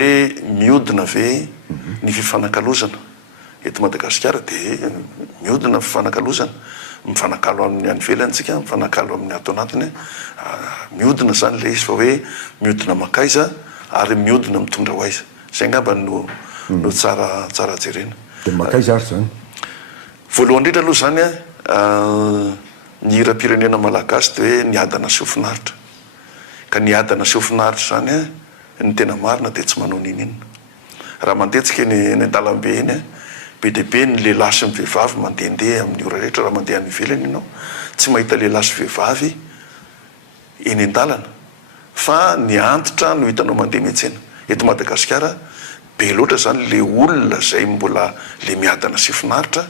miodina ve ny fifanakalozana eto Madagasikara dia miodina ny fifanakalozana mifanakalo amin'ny any velantsika mifanakalo amin'ny ato anatiny miodina zany le izy fa hoe miodina makaiza ary miodina mitondra ho aiza zay ngamba no tsara jerena dia makaiza ary zany voalohany indrindra aloha zany ny hira-pirenena malagasy dia hoe niadana sy hofinaritra ka niadana sy hofinaritra zany ny tena marina dia tsy manao ninina raha mandetsika ny an-dalambe eny be dia be ny lehilahy sy ny vehivavy mandehandeha amin'ny ora rehetra raha mandeha any ivelany ianao tsy mahita lehilahy sy vehivavy eny an-dalana fa ny antitra no hitanao mandeha miantsena eto Madagasikara be loatra zany le olona zay mbola le miadana sy finaritra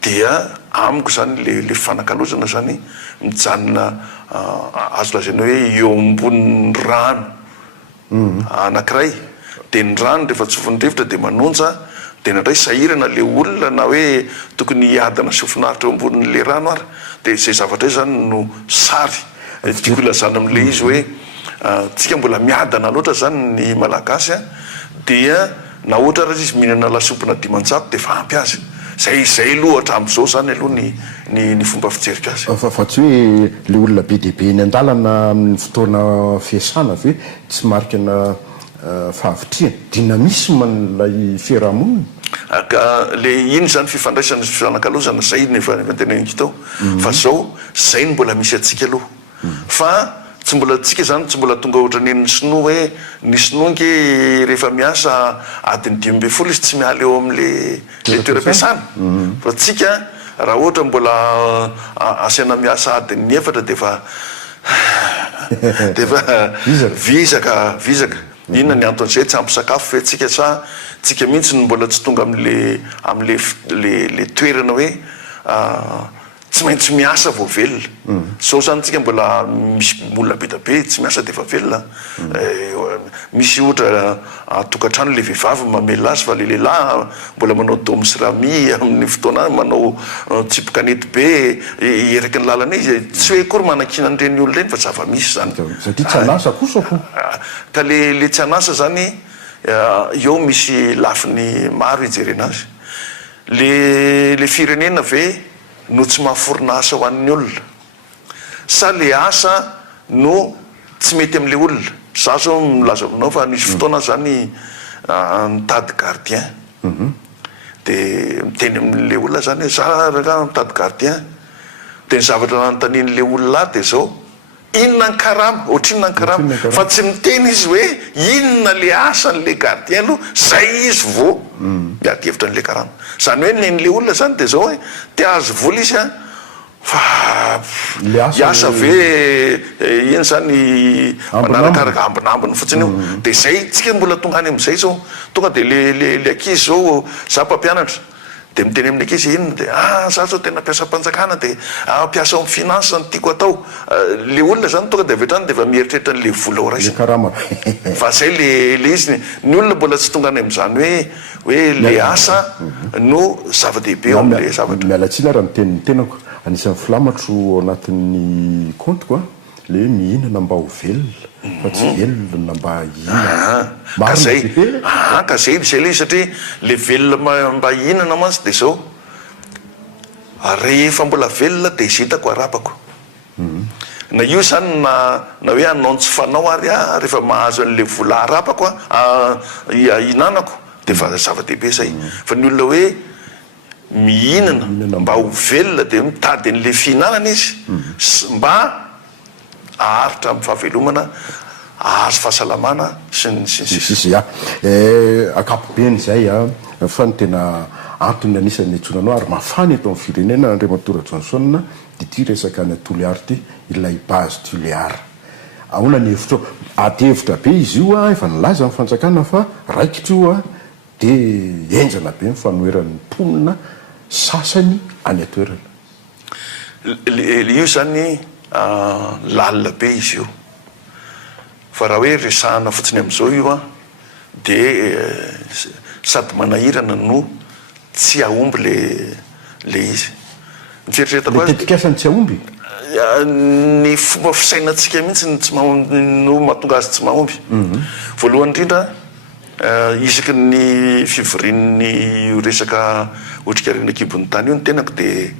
dia amiko zany le fanakalozana zany mijanona azo lazaina hoe eo ambonin'ny rano anankiray dia ny rano rehefa tsofin'ny rivotra dia manonja dia nandray sahirana le olona na hoe tokony hiadana sy finaritra eo ambonin'le rano ary dia zay zavatra zany no sary tiako ilazana amin'le izy hoe tsika mbola miadana loatra zany ny malagasy dia na ohatra raha izy mihinana lasopina diman-tsato dia fa ampy azy zay aloha hatramin'izao zany aloha ny fomba fijerika azy fa tsy hoe le olona be dia be eny an-dalana amin'ny fotoana fiasana ve tsy marikana fahavitriana dynamisme n'ilay fiarahamonina le iny zany fifandraisana sy fifanakalozana zay nefa teneniko tao fa zao zay no mbola misy atsika aloha fa tsy mbola tsika zany tsy mbola tonga ohatra ny sinoa hoe ny sinoa nge rehefa miasa adiny 5 izy tsy miala eo amin'le toeram-piasana fa tsika raha ohatra mbola asiana miasa adiny 4 dia fa vizaka inona ny anton'izay tsy ampy sakafo fe tsika sa tsika mihitsy ny mbola tsy tonga amin'le toerana hoe tsy maintsy miasa vao velona zao zany tsika mbola misy olona be da be tsy miasa dia efa velona misy ohatra tokantrano le vehivavy mamela azy fa le lehilahy mbola manao domy sy rami amin'ny fotoana manao tsipokanety be eraky ny lalana izy tsy hoe kory manakina an'ireny olona reny fa zava-misy zany satria tsy anasa kosako ka le tsy anasa zany eo misy lafiny maro hijerena azy le firenena ve no tsy mahaforina asa ho an'ny olona sa le asa no tsy mety amin'le olona za zao milaza aminao fa nisy fotoana zany mitady gardien dia miteny amin'le olona zany hoe za raha mitady gardien dia ny zavatra nanontanian'le olona dia zao inona ny karama ohatrinona ny karama fa tsy miteny izy hoe inona le asan'le gardien aloha zay izy vo miady hevitra n'le karama zany hoe nen'le olona zany dia zao hoe tia azo vola izy fa iasa ve iny zany manarakaraka ambinambiny fotsiny io dia zay tsika mbola tonga any amin'izay zao tonga dia le ankizy zao za mpampianatra dia miteny amin'ny ankizy inona dia za zao tena mpiasa mpanjakana dia mpiasa amin'ny finance zany tiako atao le olona zany tonga dia avy hatrany dia efa mieritreritra n'le vola ho raisina fa zay le izy ny olona mbola tsy tonga any amin'izany hoe le asa no zava-dehibe eo amin'le zavatra mialatsina raha miteny tenako anisan'ny filamatro ao anatin'ny compteko le mihinana mba ho velona fa tsy velona mba hihinana ka zay le satria le velona mba hihinana mantsy dia zao rehefa mbola velona dia izy hitako arapako na io zany na hoe anao tsy fanao ary rehefa mahazo an'le vola arapako hihinanako dia fa zava-dehibe zay fa ny olona hoe mihinana mba ho velona dia mitady an'le fihinanana izy mba aharitra amin'ny fahavelomana ahazo fahasalamana sy akapobeny zay fa ny tena antony anisany etsonanao ary mafany eto amin'ny firenena Andriamatora Johnson dia ty resaka ny Toliara ty ilay base Toliara ahoana ny hevitra atevitra be izy io efa nilaza amin'ny fanjakana fa raikitra io dia enjana be ny fanoeran'ny mponina sasany any atoerana io zany lalina be izy io fa raha hoe resahana fotsiny amin'izao io dia sady manahirana no tsy ahomby le izy miferitrretako azy tetikasany tsy ahomby ny fomba fisainantsika mihitsy no mahatonga azy tsy mahomby voalohany indrindra isaky ny fivorian'ny resaka otrikarenana kibon'ny tany io ny tenako dia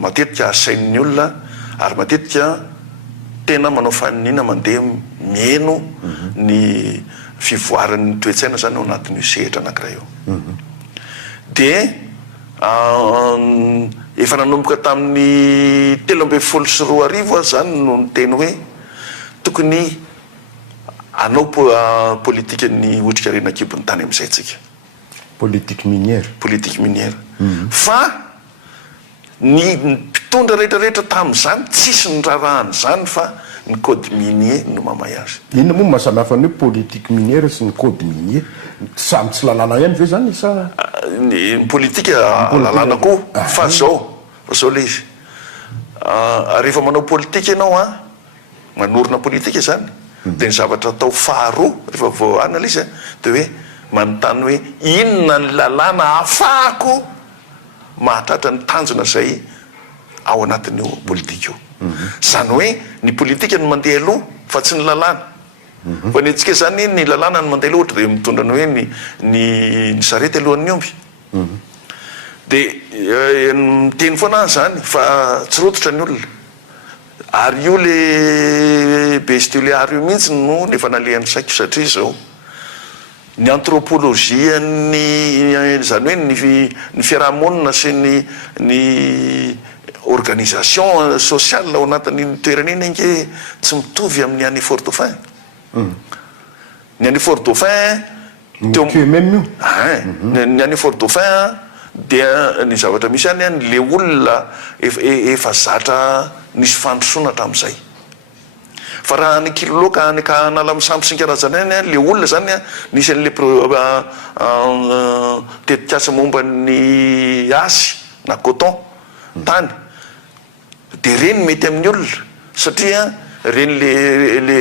matetika asain'ny olona ary matetika tena manao faninina mandeha mieno ny fivoaran'ny toetsaina zany ao anatin'io sehatra anankiray io dia efa nanomboka tamin'ny 13 zany no ny teny hoe tokony anao politika ny otrikarenana kibon'ny tany amin'izay tsika politique minière fa ny mpitondra rehetrarehetra tamin'izany tsisy ny rarahany zany fa ny code minier no mamay azy. Inona moa mahasamihafa ny politique minière sy ny code minier? Samy tsy lalàna ihany ve zany sa? Ny politika lalàna koa fa zao le izy. Rehefa manao politika ianao manorina politika zany dia ny zavatra atao faharoa rehefa vao anala izy dia hoe manontany hoe inona ny lalàna ahafahako mahatratra ny tanjona zay ao anatin'io politika io. Zany hoe ny politika no mandeha aloha fa tsy ny lalàna. Fa ny antsika zany ny lalàna no mandeha aloha ohatra dia mitondra ny hoe ny sarety alohan'ny omby. Dia miteny foana zany fa tsy rototra ny olona. Ary io le bestioliary io mihitsy no efa nalehan'ny saiko satria zao ny anthropolojia zany hoe ny fiarahamonina sy ny organisation sociale ao anatin'ny toerana iny ange tsy mitovy amin'ny any Fort Dauphin. Ny any Fort Dauphin ny any Fort Dauphin dia ny zavatra misy any le olona efa zatra nisy fandrosoana hatramin'izay. Fa raha ny kiloloka ka anala misampy sy ny karazana any le olona zany nisy an'le tetikasa momba ny asy na coton tany dia reny mety amin'ny olona satria reny le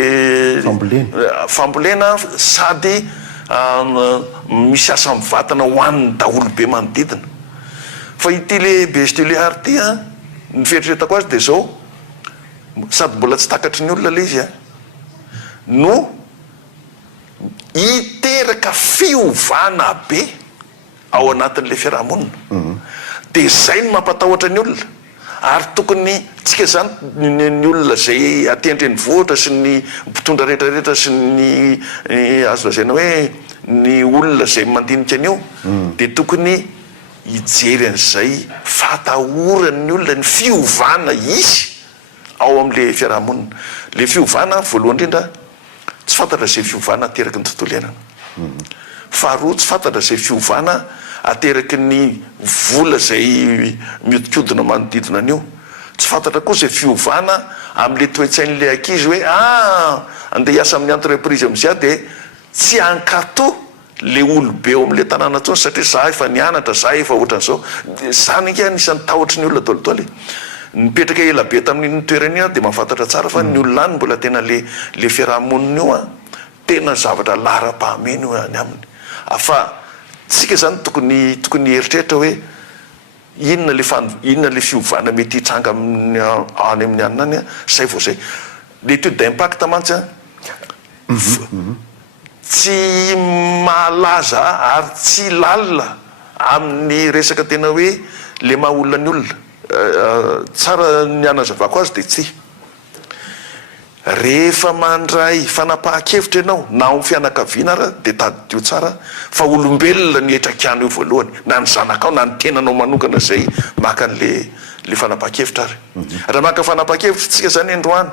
fambolena sady misy asa mivatana ho an'ny daholo be manodidina. Fa ity le bestioliary ty ny fieritreretako azy dia zao sady mbola tsy takatry ny olona le izy no hiteraka fiovana be ao anatin'le fiarahamonina dia zay no mampatahotra ny olona. Ary tokony tsika zany ny olona zay atendreny vohatra sy ny mpitondra rehetrarehetra sy ny azo lazaina hoe ny olona zay mandinika an'io dia tokony hijery an'izay fatahoran'ny olona ny fiovana isy ao amin'le fiarahamonina. Le fiovana voalohany indrindra tsy fantatra zay fiovana ateraky ny tontolo iainana. Faharoa tsy fantatra zay fiovana ateraky ny vola zay miodikodina manodidina an'io. Tsy fantatra koa zay fiovana amin'le toetsain'le ankizy hoe andeha hiasa amin'ny entreprise amin'izay dia tsy ankato le olobe eo amin'le tanàna tsony satria za efa nianatra za efa ohatran'izao. Zany nge anisan'ny tahotry ny olona tolitoly mipetraka ela be tamin'ny toerana io dia mahafantatra tsara fa ny olona any mbola tena le fiarahamonina io tena zavatra lara-pahamena io any aminy. Fa tsika zany tokony eritreritra hoe inona le fiovana mety hitranga any amin'ny anina any zay vao zay. L'étude d'impact mantsy tsy mahalaza ary tsy lalina amin'ny resaka tena hoe le maha olona ny olona. Tsara ny anazavako azy dia tsy rehefa mandray fanapahan-kevitra ianao na ho fianakaviana ara dia tadidio tsara fa olombelona ny etrakano io voalohany na ny zanakao na ny tenanao manokana zay maka le fanapahan-kevitra ary. Raha maka fanapahan-kevitra tsika zany androany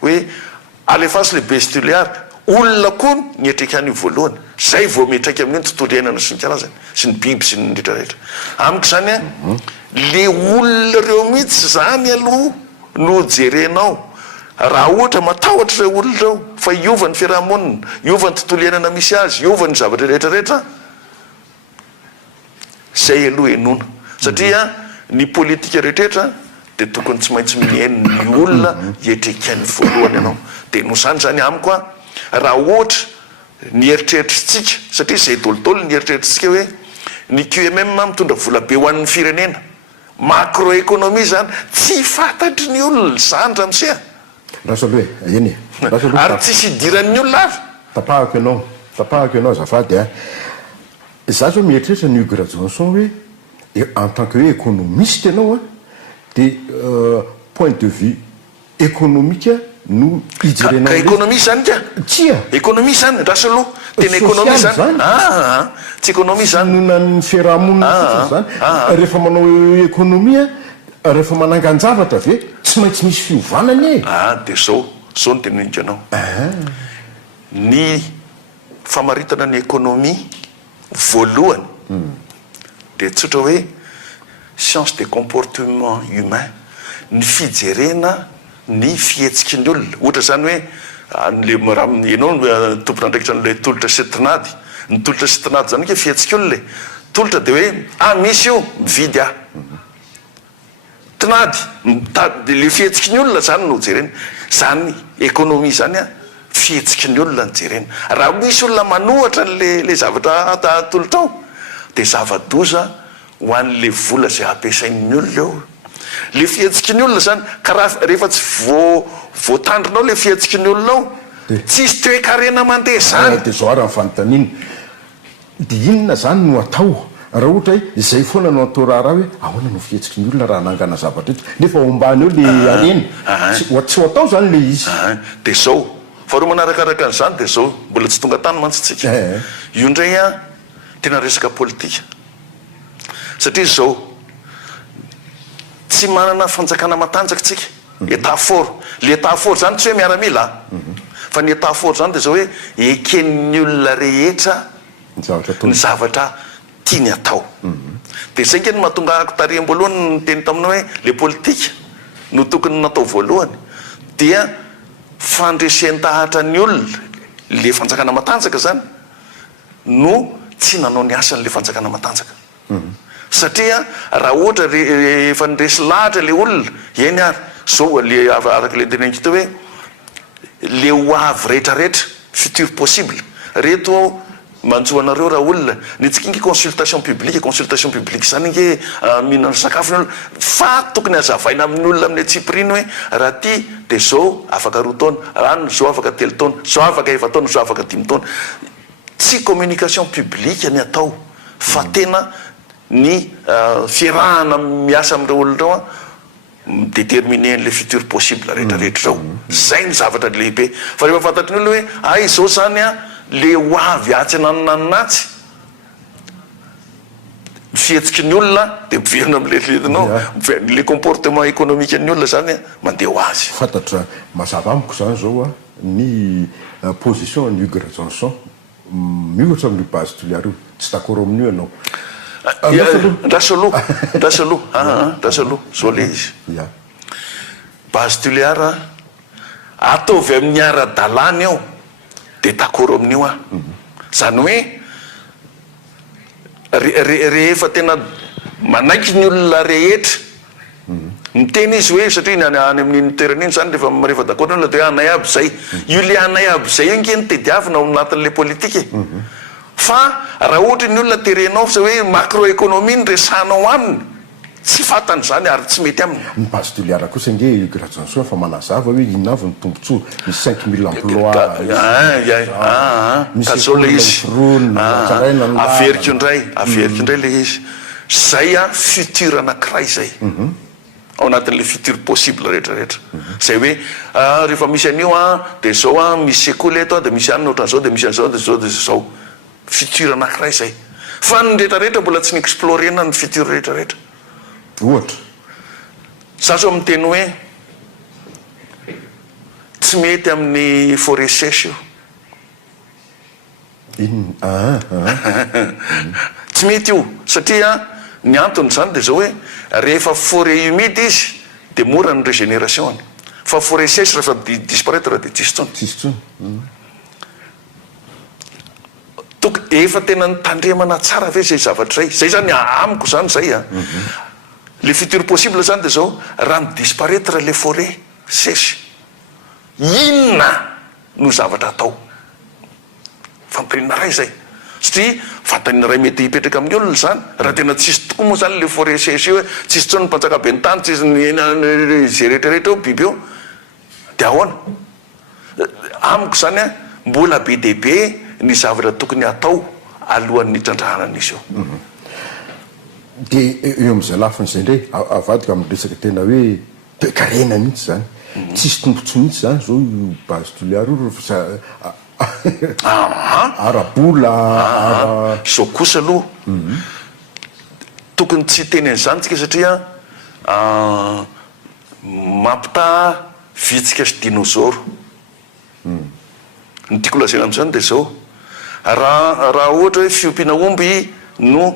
hoe alefasy le bestioliary olona koa ny etrakano io voalohany zay vao metraika amin'ny tontolo iainana sy ny karazany sy ny biby sy ny rehetrarehetra amiko zany le olona reo mihitsy zany aloha no jerenao. Raha ohatra matahotra ireo olona reo fa iova ny fiarahamonina, iova ny tontolo iainana misy azy, iova ny zavatra rehetrarehetra, zay aloha enona. Satria ny politika rehetrarehetra dia tokony tsy maintsy mihaino ny olona hietrekany voalohany ianao. Dia no zany amiko raha ohatra ny eritreritrintsika satria zay tolotolo ny eritreritrintsika hoe ny QMM mitondra vola be ho an'ny firenena macroéconomie zany tsy fantatry ny olona zany ramose Rasoloe eny ary tsisy idiran'ny olona ary tapahako ianao tapahaka ianao azafady a za zao mieritreritra ny Hugues Johnson hoe en tant que hoe économiste ianao a de point de vue économique no ijerenao ka économie zany ka tsia économie zany raha aloha tena économie zany tsy économie zany nona ny fiarahamonina zany rehefa manao économie rehefa manangan-javatra ve tsy maintsy misy fiovanany de zao no teniniko anao ny famaritana ny économie voalohany de tsotra hoe science de comportement humain ny fijerena ny fihetsiky ny olona ohatra zany hoe le raha ianao tompona andraikitra n'le tolotra setinady ny tolotra setinady zany ke fihetsiky olona tolotra de hoe misy io mividy tinady mitady le fihetsiky ny olona zany no jerena zany économie zany fihetsiky ny olona ny jerena raha misy olona manohatra le zavatra tolotra ao de zava-doza ho an'le vola zay ampiasain'ny olona eo le fihetsiky ny olona zany karaha rehefa tsy voatandrinao le fihetsiky ny olona ao tsisy toe-karena mandeha zany de zao ara ny fanontaniana de inona zany no atao raha ohatra hoe izay foana no atao raharaha hoe ahoana no fihetsiky ny olona raha nangana zavatra eto nefa ombany eo le arena tsy ho atao zany le izy de zao faharoa manarakaraka an'izany de zao mbola tsy tonga tany mantsitsika io ndray tena resaka politika satria zao tsy manana fanjakana matanjaka tsika état fort le état fort zany tsy hoe miaramila fa ny état fort zany de zao hoe eken'ny olona rehetra ny zavatra tiany atao de zay nkeny mahatonga ako tariam-boalohany ny teny taminao hoe le politika no tokony natao voalohany dia fandresen-tahatra ny olona le fanjakana matanjaka zany no tsy nanao ny asan'le fanjakana matanjaka satria raha ohatra efa nidresy lahatra le olona eny ary zao le araka le teneniko hoe le ho avy rehetrarehetra futur possible reto manjoanareo raha olona ny tsikingy consultation publique zany nge mihinana sakafo ny olona fa tokony azavaina amin'ny olona amin'ny atsipiriny hoe raha ty de zao afaka 2 taona rano zao afaka 3 taona zao afaka 1 taona zao afaka 5 taona tsy communication publique ny atao fa tena ny fiarahana miasa am'ireo olonareo déterminer le futur possible rehetrarehetra zao zay ny zavatra lehibe fa rehefa fantatry ny olona hoe zao zany le ho avy atsy ananonaninatsy fihetsiky ny olona de miverina am'lelenao le comportement économique ny olona zany mandeha ho azy fantatra mazava amiko zany zao ny position ny Hugues Johnson mihoatra amin'ny base toliary io tsy d'accord amin'io ianao ndraso aloha zao le izy base toliara ataovy amin'ny ara-dalàny ao de d'accord amin'io zany hoe rehefa tena manaiky ny olona rehetra miteny izy hoe satria any amin'ny toerana iny zany rehefa d'accord ny olona de anay aby zay io le anay aby zay io nge ny tediavina ao anatin'le politika fa raha ohatra ny olona terenao fa hoe macroéconomie ny resanao aminy tsy fatany zany ary tsy mety aminy ny base toliara kosa nge Hugues Johnson fa manazava hoe inavy ny tombontsoa misy 5000 emploi ka zao le izy averiko indray le izy zay futur anankiray zay ao anatin'le futur possible rehetrarehetra zay hoe rehefa misy an'io de zao misy sekoly eto de misy anina ohatran'zao de misy an'zao de zao de zao futur anankiray zay fa ny rehetrarehetra mbola tsy niexplorena ny futur rehetrarehetra ohatra za zao amin'ny teny hoe tsy mety amin'ny forêt sèche io tsy mety io satria ny antony zany de zao hoe rehefa forêt humide izy de mora ny régénération fa forêt sèche rehefa disparaître raha de tsisy tsony efa tena nytandremana tsara ve zay zavatra zay zany amiko zany zay le futur possible zany de zao raha ny disparaître le forêt sèche inona no zavatra atao fampirinina ray zay satria fantany ray mety hipetraka amin'ny olona zany raha tena tsisy tokoa moa zany le forêt sèche io tsisy tsony mpanjaka be ny tany tsisy zay rehetrarehetra eo biby eo de ahoana amiko zany mbola be dehibe ny zavatra tokony atao alohan'ny trandrahanan'izy io dia eo amin'izay lafin'izay ndray avadika amin'ny resaka tena hoe toekarena mihitsy zany tsisy tombontso mihitsy zany zao io base toliary arabola zao kosa aloha tokony tsy teny an'izany tsika satria mampita vitsika sy dinosaure ny tiako lazaina amin'izany dia zao raha ohatra hoe fiompiana omby no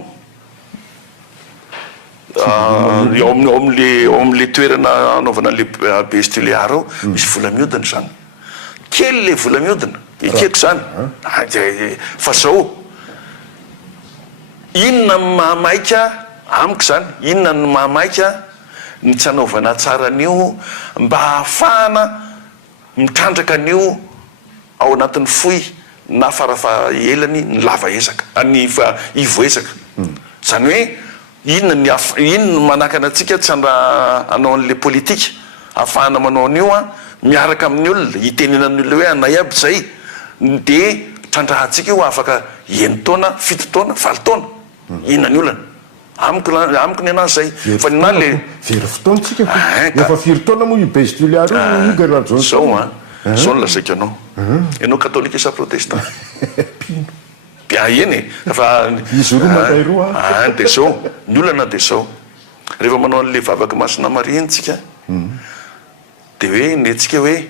eo amin'le toerana anaovana le bestiliar ao misy vola miodina zany kely le vola miodina ekeko zany fa zao inona ny mahamaika amiko zany inona ny mahamaika ny tsy anaovana tsara an'io mba hahafahana mitrandraka an'io ao anatin'ny foy na farafahelany ny lava ezaka ny ivoezaka zany hoe inona ny manakana antsika tsy anao an'le politika ahafahana manao an'io miaraka amin'ny olona hitenenan'ny olona hoe anay aby zay dia trandrahantsika io afaka 1 taona 7 taona 7 taona inona ny olana amiko ny anazy zay fa nina le very fotoantsika efa 4 taona moa io base toliary zao zao no lazaiko ianao katolika isa protestant eny fa izy roa mandray roa dia zao ny olana dia zao rehefa manao an'le vavaka masina marinytsika dia hoe netsika hoe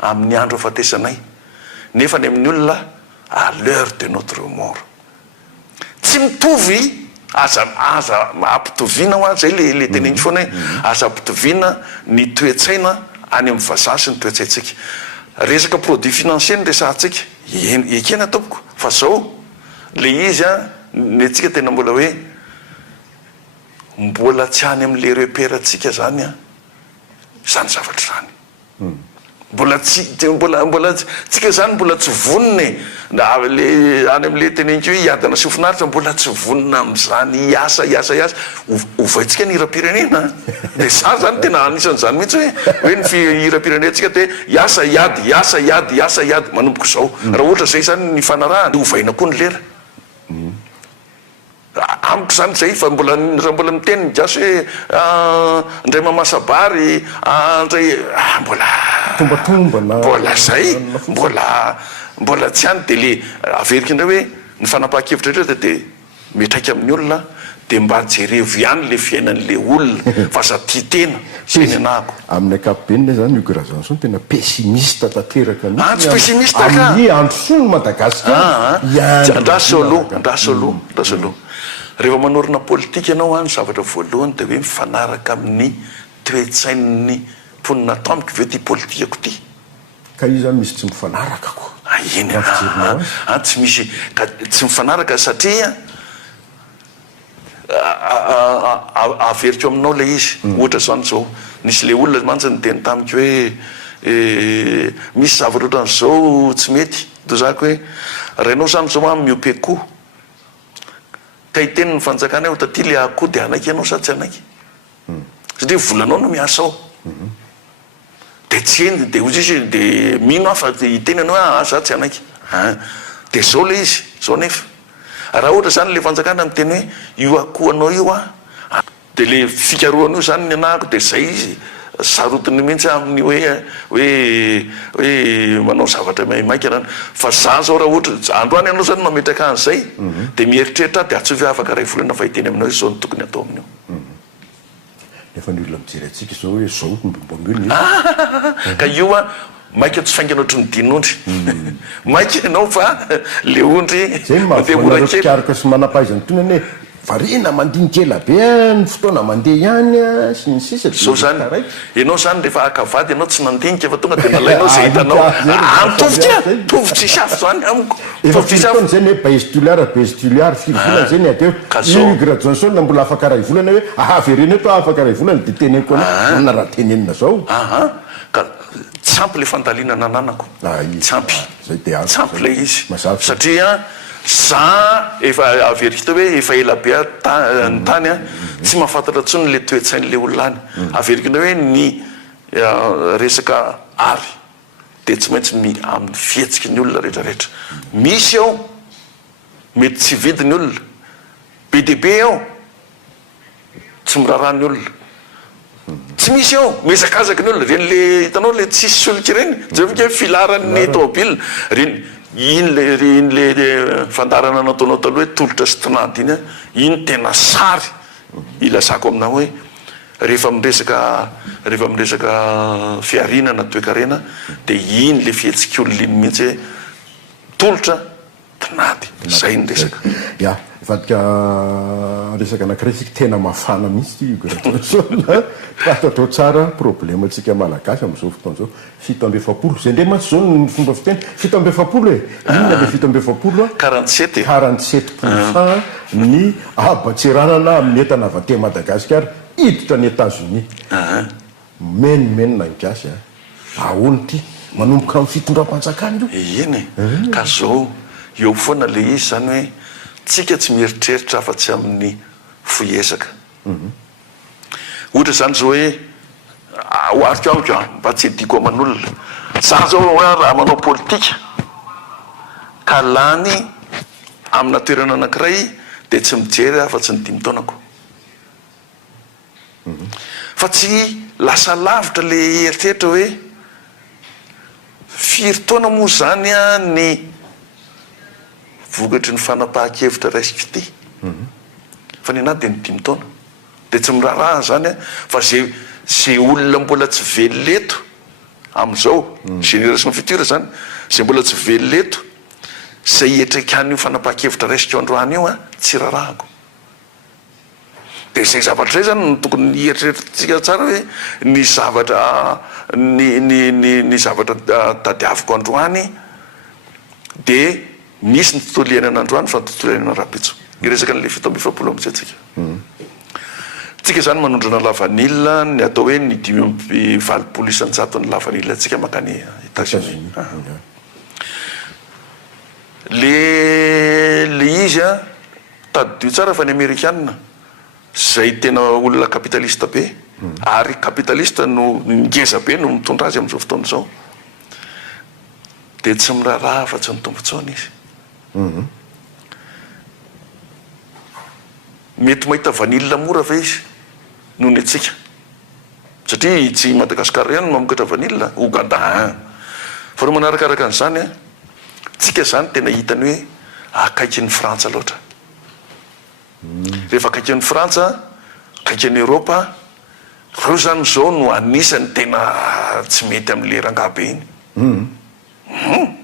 amin'ny andro afatesanay nefa ny amin'ny olona à l'heure de notre mort tsy mitovy aza ampitoviana ho zay le teneny foana hoe aza ampitoviana ny toetsaina any amin'ny vazaha sy ny toetsaintsika resaka produit financier ny resahantsika ekena tompoko fa zao le izy ny antsika tena mbola hoe mbola tsy any amin'le repératsika zany zany zavatra zany mbola tsika zany mbola tsy vonine le any amin'le teneniko hoe hiadana sy ofinaritra mbola tsy vonina am'izany iasa ovaitsika ny hira-pirenena dia za zany tena anisan'izany mihitsy hoe ny hira-pirenentsika dia iasa iady manomboko zao raha ohatra zay zany ny fanarahana ovaina koa ny lera amiko zany zay fa raha mbola miteny jasy hoe ndray mamasabary ndray mbola zay mbola tsy any dia le averika indray hoe ny fanapaha-kevitra rehetra dia metraika amin'ny olona dia mba jerevo ihany le fiainan'le olona fa za tia tena zay ny anahako amin'ny akapobenina zany Hugues tena pessimiste tanteraka tsy pessimiste ka amin'ny androsony Madagasikara ndraso aloha rehefa manorina politika ianao ny zavatra voalohany dia hoe mifanaraka amin'ny toetsain'ny mponina tamiko ve ty politikako ty ka io zany misy tsy mifanaraka ko tsy misy tsy mifanaraka satria averiko aminao le izy ohatra zany zao nisy le olona mantsy nyteny tamiko hoe misy zavatra ohatran'izao tsy mety dozako hoe rainao zany zao miopeko koa ka hiteniny fanjakana hoe taty le akoho dia anaiky ianao sa tsy anaiky satria volanao no miasa ao dia tsy eny dia ozy izy dia mino afa hiteny anao hoe za tsy anaiky dia zao le izy zao nefa raha ohatra zany le fanjakana miteny hoe io akoho anao io dia le fikaroana io zany ny anahako dia zay izy sarotiny mihitsy amin'ny hoe manao zavatra maimaika rany fa za zao raha ohatra androany ianao zany mametraka an'izay dia mieritreritra dia atsovy afaka ray volana fa hiteny aminao zao ny tokony atao amin'io nefa ny olona mijery atsika zao hoe zao mbombombelo ka io maika tsy faingana ohatry ny dinondry maika ianao fa le ondry zay mahafikaraka sy manampahaizany tonany hoe varina mandinikela be ny fotoana mandeha ihany sy ny sisa zao zany ianao zany rehefa akavady ianao tsy nandinika fa tonga dia nalainao zay hitanao tovitsy afo zany amiko efafotoana zany hoe bestuliary fivolana zany ateo Hugues Johnson mbola afaka ray volana hoe ahaverena eto afaka ray volana dia teneniko na raha tenenina zao ka tsy ampy le fandalinana ananako tsy ampy le izy satria za efa averika tao hoe efa ela be ny tany tsy mahafantatra ntsony le toetsain'le olona any averika indray hoe ny resaka ary dia tsy maintsy amin'ny fihetsiky ny olona rehetrarehetra misy ao mety tsy vidi ny olona be deaibe ao tsy miraharaha ny olona tsy misy ao mezakazaky ny olona reny le hitanao le tsisy solika ireny zavika filaran'ny tômobila reny iny le fandarana nataonao taloha hoe tolotra sy tinady iny a iny tena sary ilazako aminao hoe rehefa miresaka fiarinana toekarena dia iny le fihetsika olona iny mihitsy hoe tolotra tinady zay ny resaka ia vadika resaka anakiresika tena mafana mihitsy ty fatatrao tsara problème atsika malagasy am'izao fotoana zao 7 zay ndre mantsy zao ny fomba fiteny 7 e inona le 7 47% ny abatseranana amin'ny entana avy aty Madagasikara iditra ny États-Unis menina ny gasy ahony ty manomboka amin'ny fitondram-panjakana io iny ka zao eo foana le izy zany hoe tsika tsy mieritreritra afa-tsy amin'ny foiesaka ohatra zany zao hoe oariko amiko mba tsy ediko aman'olona za zao raha manao politika ka lany amina toerana anankiray dia tsy mijery afa-tsy ny 5 taonako fa tsy lasa lavitra le eritreritra hoe firy taona moa zany a ny vokatry ny fanapahan-kevitra raisiko ity fa ny anaty dia ny 5 taona dia tsy miraharaha zany a fa zay olona mbola tsy veleto am'izao génération future zany zay mbola tsy veleto zay etrekan'io fanapahan-kevitra raisiko androany io a tsy rarahako dia zay zavatra zay zany tokony hieritreretintsika tsara hoe ny zavatra ny zavatra tadiaviko androany dia misy ny tontolo iainana androany fa ny tontolo iainana rapitso iresaka n'le 7 am'izay tsika tsika zany manondrana lavanila ny atao hoe ny 5 isanjato ny lavanila tsika makany États-Unis le izy a tadidio tsara fa ny Amerikanina zay tena olona kapitalista be ary kapitalista no ngeza be no mitondra azy am'izao fotoana zao dia tsy miraharaha fa tsy ny tombontsoana izy mety mahita vanila mora fa izy noho ny atsika satria tsy Madagasikara ihany mamokatra vanila Ouganda fa no manarakaraka an'izany a tsika zany tena hitany hoe akaiky ny Frantsa loatra rehefa akaiky ny Frantsa akaiky ny Europa reo zany zao no anisany tena tsy mety amin'le rangabe iny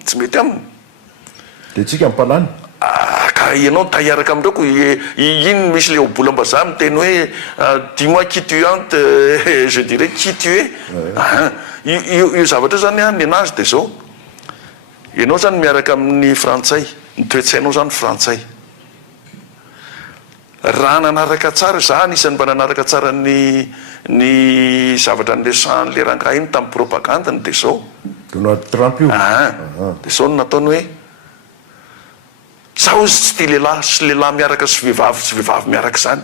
tsy mety aminy dia tsika mpalany ka ianao tahiaraka amindreo ko iny misy le obolam-bazaha miteny hoe dis-moi qui tu es je dirais qui tu es io zavatra zany a ny anazy dia zao ianao zany miaraka amin'ny frantsay ny toetsainao zany frantsay raha nanaraka tsara za anisan'ny mba nanaraka tsara ny zavatra nlesan'le rangaha iny tamin'ny propagandany dia zao Donald Trump io dia zao no nataony hoe zaho izy tsy tia lehilahy sy lehilahy miaraka sy vehivavy miaraka zany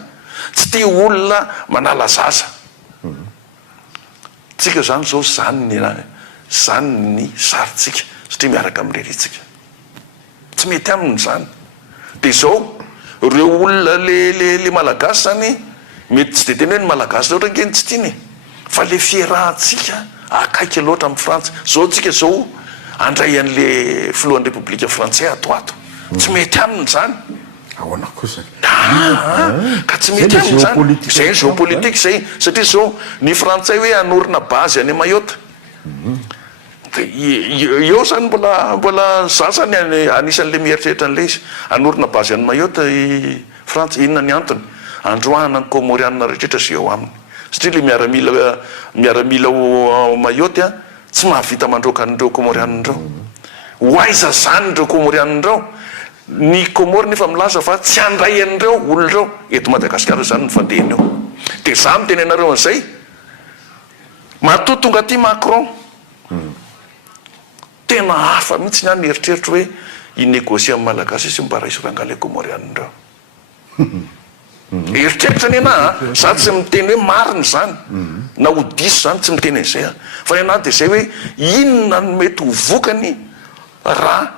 tsy tia olona manala zaza tsika zany zao zany ny saritsika satria miaraka amin'iretsika tsy mety aminy zany dia zao reo olona le malagasy zany mety tsy de tena hoe ny malagasy loatra nkeny tsy tiany fa le fiarahantsika akaiky loatra amin'ny Frantsa zao tsika zao andray an'le filohan'ny repoblika frantsay atoato tsy mety aminy zany ahoana kosa ka tsy mety aminy zany zay géopolitique zay satria zao ny frantsay hoe anorina base any Mayotte eo zany mbola zazany anisan'le mieritreritra an'le izy anorina base any Mayotte i Frantsa inona ny antony androahana ny Comorianina rehetrrehetra zay eo aminy satria le miaramila Mayotte a tsy mahavita mandroaka an'ireo Comorianindreo hoaiza zany ndreo Comorianindreo ny Comore nefa milaza fa tsy andray an'ireo olon'ireo eto Madagasikara zany ny fandehany eo dia za miteny anareo an'izay matoa tonga aty Macron tena hafa mihitsy ny any eritreritro hoe inégocie amin'ny malagasy izy mba raisy rangale Comorianindreo eritreritrany ana za tsy miteny hoe mariny zany na ho diso zany tsy miteny an'izay fa ny anahy de zay hoe inona no mety ho vokany raha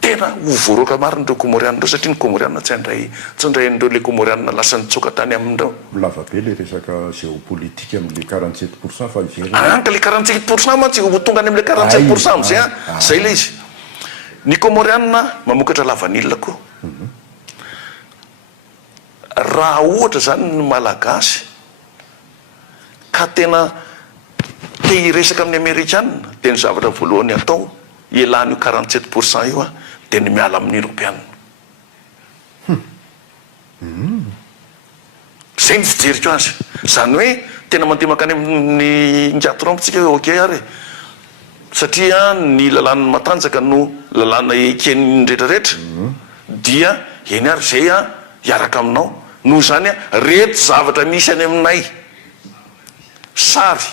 tena ho voaroaka mariny reo komorianina reo satria ny komorianina tsy indray an'ireo le komorianina lasa nitsoka tany amin'ireo lava be le resaka géopolitique am'le 47% fa anka le 47% mantsy ho tonga any am'le 47% am'izay zay le izy ny komorianina mamokatra lavanila koa raha ohatra zany ny malagasy ka tena te hiresaka amin'ny amerikanina de ny zavatra voalohany atao ialany io 47% io de ny miala amin'ny europianina zay ny fijeriko azy zany hoe tena mandeha makany amin'ny ngatronptsika hoe ok ary satria ny lalàn'ny matanjaka no lalàna eken'ny rehetrarehetra dia eny ary zay hiaraka aminao noho zany reto zavatra misy any aminay sary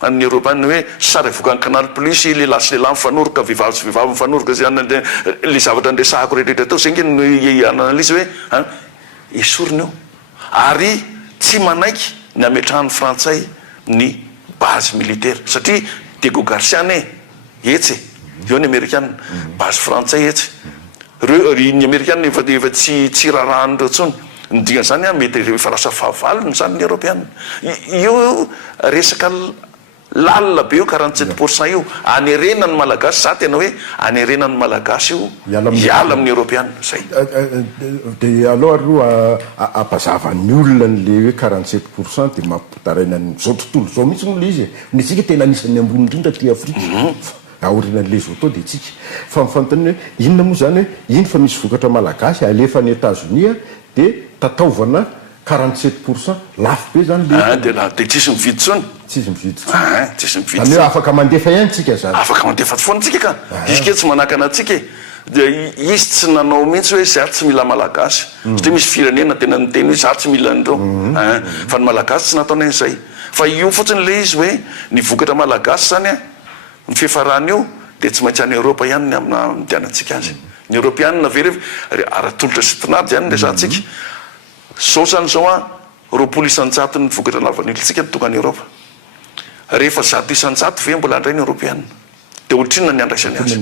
amin'ny europianina hoe sary vokan'ny canal plus le lahy sy lehilahy mifanoroka vehivavy sy vehivavy mifanoroka zay le zavatra andresahako rehetrarehetra tao zay nge analyse hoe esoriny io ary tsy manaiky ny ametrahan'ny frantsay ny base militaire satria Diego Garcia etsy eo ny amerikanina base frantsay etsy reo ny amerikanina efa tsy rarahan'ireo tsony ny dikan'izany mety efa lasa fahavalony zany ny europianina io resaka lalina be io 47% io anerena ny malagasy za tena hoe anerena ny malagasy io hiala amin'ny europianina zay de aloha apazavany olona n'le hoe 47% de mampitaraina zao tontolo zao mihitsy moa le izy nitsika tena anisan'ny ambony indrindra ty afrika aorina n'le zao tao de tsika fa mifantany hoe inona moa zany hoe iny fa misy vokatra malagasy alefa ny États-Unis de tataovana 47% lafo be zany de tsisy mividy tsony tsisy mividy tsisy mividy hoe afaka mandefa ihany tsika zany afaka mandefa foana tsika ka izy ke tsy manakana atsika de izy tsy nanao mihitsy hoe za tsy mila malagasy satria misy firenena tena miteny hoe za tsy mila an'ireo fa ny malagasy tsy nataony an'izay fa io fotsiny le izy hoe ny vokatra malagasy zany ny fifarany io de tsy maintsy any Europa ihany ny amina midianatsika azy ny europianina ve aratolotra sy tinady zany resantsika zao zany zao roapolo isanjato ny vokatra lavanilitsika ny tonga any Europa rehefa 100 isanjato ve mbola andray ny europianina de ohatrinona ny andraisany azy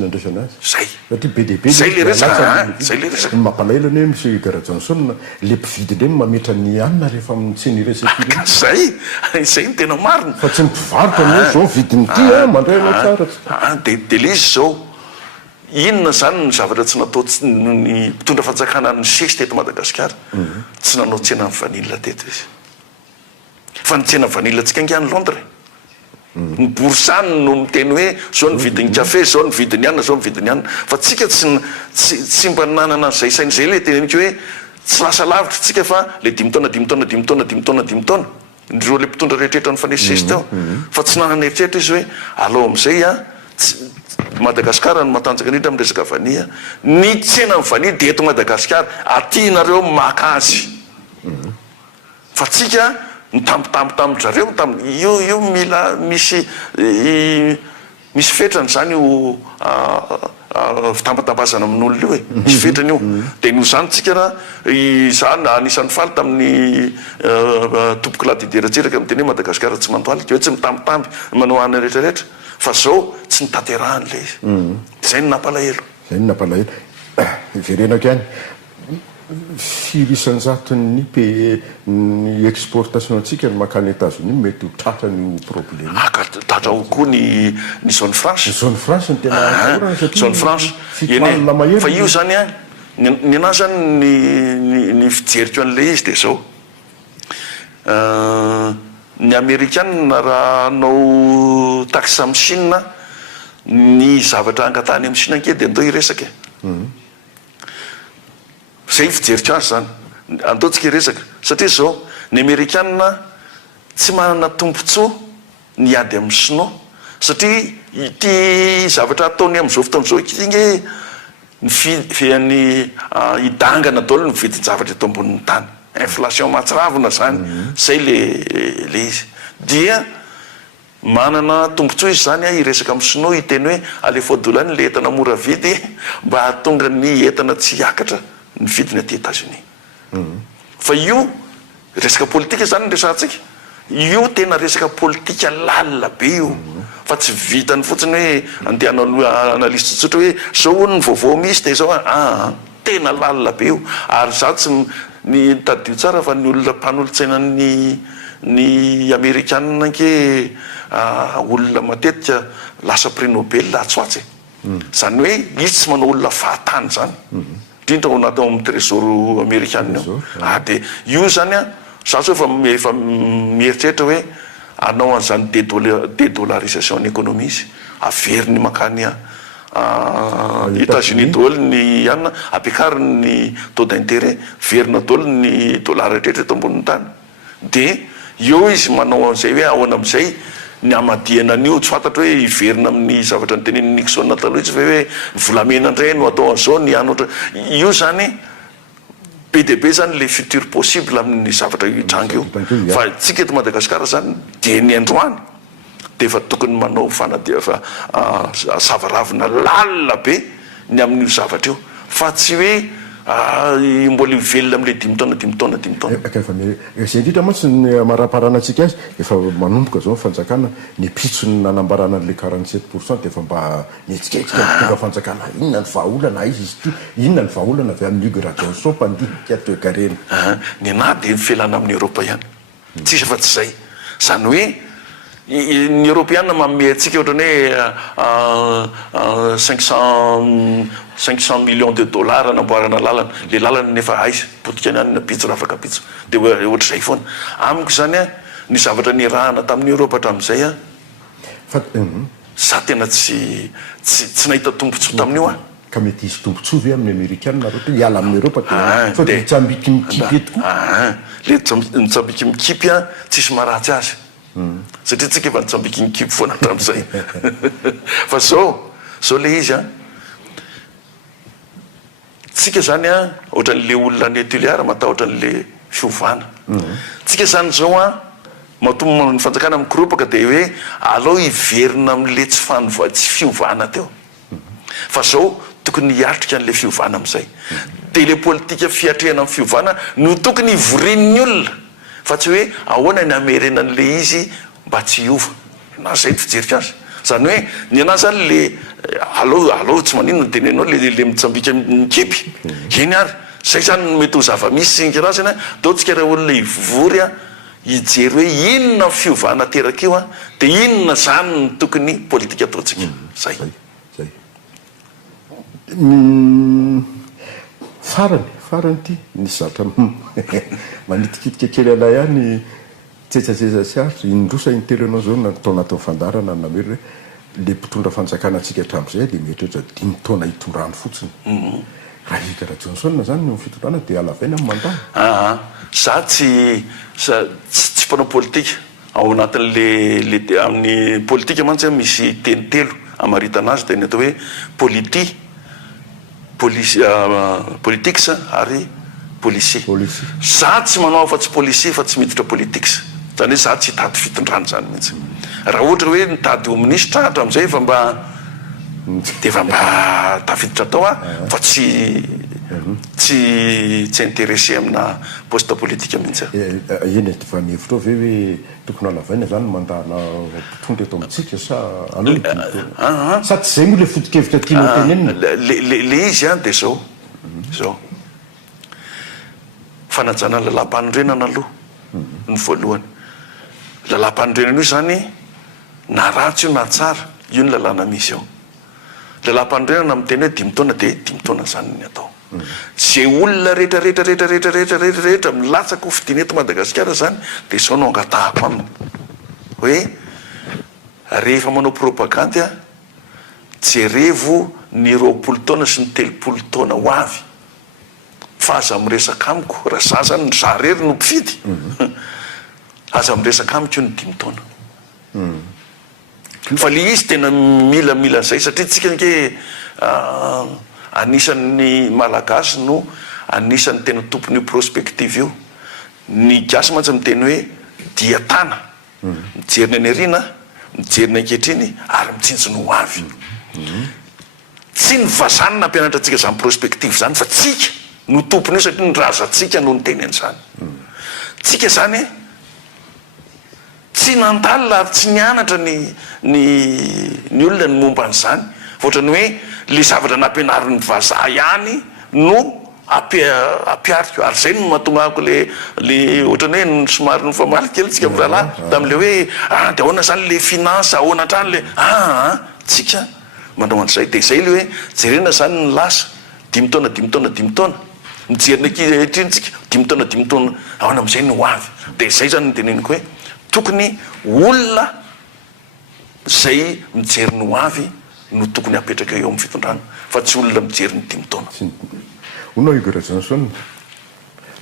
zay satria be de be zay le resaka mampalaelany hoe monsieur Gara Johnson le mpividy ndreny mametra ny anina rehefa mitseny resaka zay ny tena marina fa tsy mipivarotra ny zao vidiny ty mandray anao tsara de le izy zao inona zany ny zavatra tsy natao ny mpitondra fanjakana ny sesy teto Madagasikara tsy nanao tsena ny vanila teto izy fa ny tsena vanila tsika angany Londres ny borsany no miteny hoe zao ny vidin'ny kafe zao ny vidiny anina zao ny vidiny anina fa tsika tsy mba nanana zay sain'izay le teneniko hoe tsy lasa lavitra tsika fa le 5 taona 5 taona 5 taona 5 taona 5 taona ndreo le mpitondra rehetrrehetra ny fanesesy tao fa tsy nanana eritreritra izy hoe alao am'izay Madagasikara no matanjaka indrindra amin'ny resaka vania ny tsena ny vania de eto Madagasikara aty nareo maka azy fa tsika mitambitambitambitrareo io mila misy fetrany zany io fitambatambazana amin'olona io misy fetrany io de no zany tsika raha zany anisan'ny faly tamin'ny tompoky ladideratsiraka miteny hoe Madagasikara tsy mandoaly de hoe tsy mitambitamby manao any rehetrarehetra fa zao tsy nitaterahany le izy zay ny nampalahelo verenako ihany firy isanjaton'ny ny exportation antsika ny makany États-Unis mety ho tratra ny problème tratra ho koa ny zone France ny tena zone France fa io zany ny anazy zany ny fijeriko an'le izy de zao ny amerikanina raha anao taxe amin'ny Chine ny zavatra angatahany amin'ny Chine anke de andao iresaka zay fijeriko azy zany antaontsika iresaka satria zao ny amerikanina tsy manana tombontsoa ny ady amin'ny sinoa satria ity zavatra ataony am'izao fotoan'izao inge ny idangana daholo ny vidiny zavatra eto ambonin'ny tany inflation mahatsiravina zany zay le izy dia manana tombontsoa izy zany iresaka amin'ny sinoa hiteny hoe alefodolany le entana mora vidy mba hahatonga ny entana tsy hiakatra ny vidiny aty États-Unis fa io resaka politika zany resantsika io tena resaka politika lalina be io fa tsy vitany fotsiny hoe andehana analyse tsotsotra hoe zao ny vaovao misy de zao tena lalina be io ary za tsy ny tadio tsara fa ny olona mpanolotsaina ny amerikanina nke olona matetika lasa prix Nobel atsoatsy zany hoe izy tsy manao olona fahatany zany indrindra ho natao amin'ny trésor américain io de io zany za so efa mieritreritra hoe anao an'izany dédollarisation ny économie izy averiny makany États-Unis daholo ny anina ampiakariny ny taux d'intérêt verina daholo ny dollar rehetra eto ambonin'ny tany de eo izy manao an'izay hoe ahoana amin'izay ny amadihana an'io tsy fantatra hoe iverina amin'ny zavatra ny tenen'ny Nixon taloha izy hoe volamena indray no atao an'izao ny anotra io zany be de be zany le futur possible amin'ny zavatra itranga io fa tsika eto Madagasikara zany de ny androany de efa tokony manao fa zavaravina lalina be ny amin'io zavatra io fa tsy hoe mbola velona am'le 5 taona zay indrindra mantsy ny maraparana antsika azy efa manomboka zao fanjakana ny pitsony nanambarana an'le 47% de efa mba mihetsiketsika tonga fanjakana inona ny vahaolana izy ty inona ny vahaolana avy amin'ny Hugo Radjonson mpandinika toekarena ny ana de mifelana amin'ny Européenne tsisy fa tsy zay zany hoe ny Européenne manome antsika ohatrany hoe 500 millions de dollars namboarana lalana le lalana nefa aiza potika ny any na pitso raha afaka pitso de ohatr'izay foana amiko zany ny zavatra nirahana tamin'ny Europa hatramin'izay za tena tsy nahita tombontsoa tamin'io ka mety izy tombontsoa ve amin'ny Amerikanina ohatra hiala amin'ny Europa fa de mitsambiky mikipy tokoa le mitsambiky mikipy tsisy maharatsy azy satria tsika efa nitsambiky mikipy foana hatramin'izay fa zao le izy tsika zany ohatran'le olona ny Tuléar matahotra n'le fiovana tsika zany zao matombo ny fanjakana mikoropoka de hoe alao iverina am'le tsy fiovana teo fa zao tokony hiatrika an'le fiovana am'izay de le politika fiatrehana amin'ny fiovana no tokony ivorin'ny olona fa tsy hoe ahoana ny amerena an'le izy mba tsy hiova na zay ny fijerika azy zany hoe ny anazy zany le alao tsy manino ny tenenao le mitsambika mikipy eny ary zay zany mety ho zava-misy synkirazy dao tsika raha olona ivory hijery hoe inona fiovana teraka io de inona zany ny tokony politika ataotsika zay farany ty nisy zatra manitikitika kely alay ihany tsetsatsesa sy azy indrosa intelo anao zao natao anatin'ny fandarana namery hoe le mpitondra fanjakana atsika hatramin'izay de mieritreritra 5 taona hitondrany fotsiny raha Hugo Radjonson zany no fitondrana de alavaina amin'ny mandana za tsy mpanao politika ao anatin'le amin'ny politika mantsy misy teny telo amaritana azy de ny atao hoe politics ary policier za tsy manao fa tsy policier fa tsy miditra politics zany hoe za tsy hitady fitondrana zany mihitsy raha ohatra hoe nitady ho ministra hatramin'izay efa mba tafiditra tao fa tsy intéressé amina poste politique mihitsy eny fa mihevitra ve hoe tokony alavaina zany mandana mpitondra eto amintsika sa alao sa tsy zay moa le foto-kevitra tiana tenenina le izy de zao fanajana lalam-panondrenana aloha ny voalohany lalam-panondrenana io zany na ratsy io na tsara io ny lalàna misy ao lalam-panondrenana miteny hoe 5 taona de 5 taona zany ny atao zay olona rehetra milatsaka ho fidiny eto Madagasikara zany de zao no angatahako aminy hoe rehefa manao propagandy jerevo ny 20 taona sy ny 30 taona ho avy fa aza miresaka amiko raha za zany za rery no mpifidy aza miresaka amiko io ny 5 taona fa le izy tena mila zay satria tsika nke anisan'ny malagasy no anisan'ny tena tompony prospective io ny gasy mantsy miteny hoe diatana mijery ny arina mijery ny ankehitriny ary mitsinjony ho avy tsy ny vazany nampianatra antsika zany prospective zany fa tsika no tompony io satria ny razantsika no ny teny an'izany tsika zany tsy nandalina ary tsy nianatra ny olona ny momba an'izany ohatrany hoe le zavatra nampianarin'ny vazaha ihany no apiariko ary zay no mahatongako le ohatrany hoe somary no famaly kely tsika amin'ny rahalahy tam'le hoe de ahoana zany le finansa ahoana hatrany le tsika manao an'izay de zay le hoe jerena zany ny lasa 5 taona mijerina kitrintsika 5 taona ahoana am'izay ny ho avy de zay zany nyteneniko hoe tokony olona zay mijery ny ho avy no tokony apetraka eo amin'ny fitondrana fa tsy olona mijery ny 5 taona onao Igor Johnson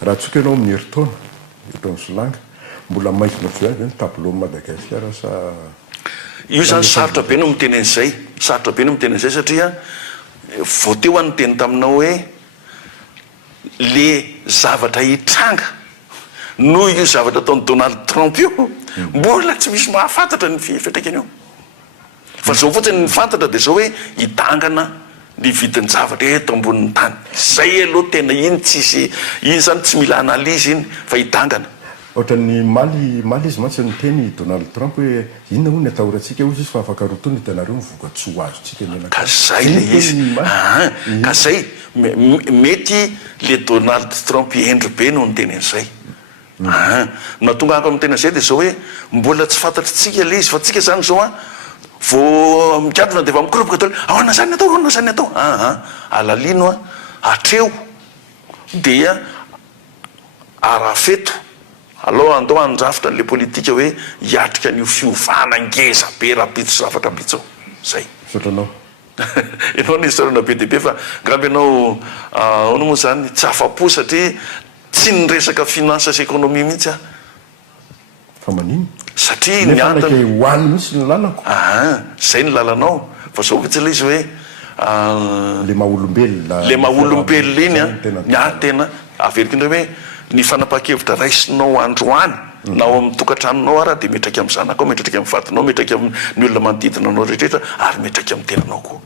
raha tsoka ianao amin'ny herintaona eto amin'ny Solanga mbola maizina avy ny tableau Madagasikara sa io zany sarotra be no miteny an'izay satria vao teo any teny taminao hoe le zavatra hitranga no io zavatra ataon'ny Donald Trump io mbola tsy misy mahafantatra ny fiatraikany io fa zao fotsiny ny fantatra de zao hoe hidangana ny vidin'ny zavatra eto ambonin'ny tany zay aloha tena iny zany tsy mila analizy iny fa hidangana ohatrany maly izy mantsy niteny Donald Trump hoe inona hoy ny atahorantsika izy fa afaka rotony itanareo mivoka-tsy ho azotsika ka zay le izy ka zay mety le Donald Trump endry be no niteny an'izay natonga ako amin'ny tena zay de zao hoe mbola tsy fantatritsika le izy fa tsika zany zao vao mikadona de efa mikoropoka tao ahoana zany atao alalino atreo dia arafeto aloha andao andrafitra le politika hoe hiatrika an'io fiovana ngeza be rabitso zavatra bitsao zay sotranao ianao ny hisorana be deabe fa ngamby ianao ono moa zany tsy afa-po satria tsy nyresaka finansa sy économie mihitsy fa manino satria niantany hoany misy ny lalako zay ny lalanao fa zao mihitsy le izy hoe le maha-olombelona iny tena averika indray hoe ny fanapaha-kevitra raisinao androany na ao amin'ny tokantranonao ara de metraky amin'ny zanakao metraky amin'ny vadinao metraky amin'ny olona manodidina anao rehetrrehetra ary metraky amin'ny tenanao koa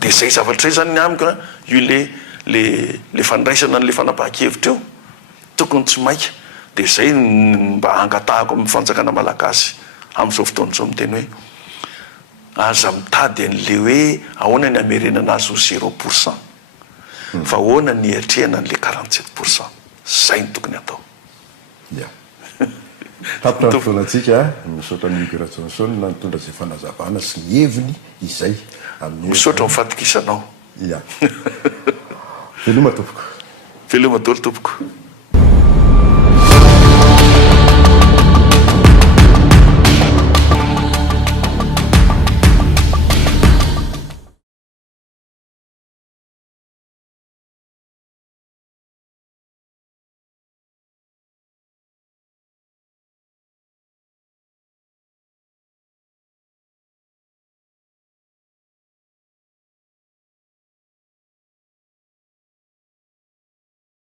de zay zavatra zay zany ny amiko io le fandraisana n'le fanapaha-kevitra io tokony tsy maika de zay mba angatahako amin'ny fanjakana malagasy amin'izao fotoana zao miteny hoe aza mitady an'le hoe ahoana ny amerenana azy ho 0% fa ahoana ny atrehana n'le 47%. Zay ny tokony atao. Ya. Tapitra fotoanatsika misaotra ny Igor Johnson na nitondra izay fanazavana sy ny heviny izay amin'ny misaotra mifatikisanao. Ya. Veloma tompoko. Veloma daholo tompoko.